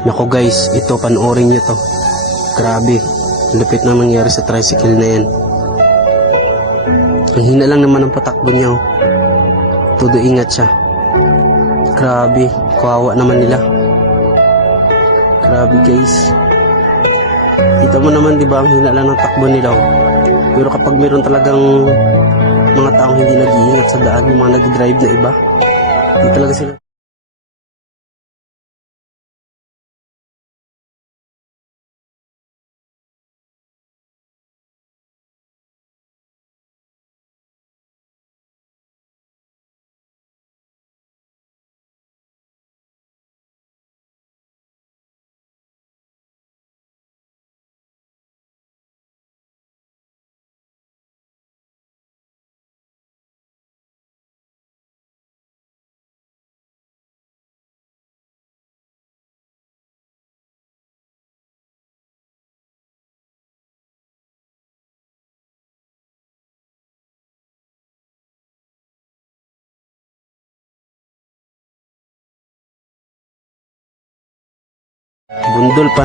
Naku guys, ito panoorin nyo to. Grabe, lupit na nangyari sa tricycle na yan. Ang hina lang naman ang patakbo niya. Oh. Todo ingat siya. Grabe, kawawa naman nila. Grabe guys. Kita mo naman, di ba, ang hina lang ng takbo nila. Oh. Pero kapag meron talagang mga taong hindi nag-iingat sa daan, yung mga nag-drive na iba, hindi talaga sila. Bundol pa.